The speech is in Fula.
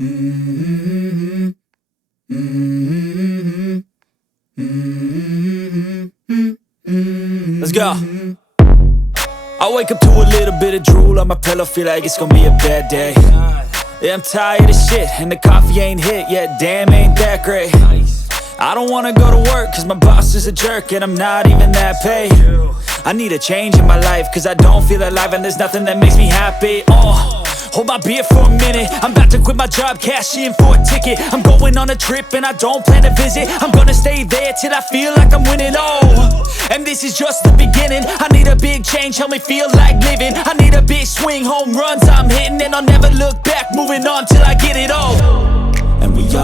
Let's go. I wake up to a little bit of drool on my pillow, feel like it's gonna be a bad day. Yeah, I'm tired of shit, and the coffee ain't hit yet, damn, ain't that great. I don't wanna go to work, cause my boss is a jerk, and I'm not even that paid. I need a change in my life, cause I don't feel alive, and there's nothing that makes me happy. Hold my beer for a minute, I'm about to quit my job, cash in for a ticket. I'm going on a trip and I don't plan to visit. I'm gonna stay there till I feel like I'm winning, and this is just the beginning. I need a big change, help me feel like living. I need a big swing, home runs I'm hitting, and I'll never look back, moving on till I get it all.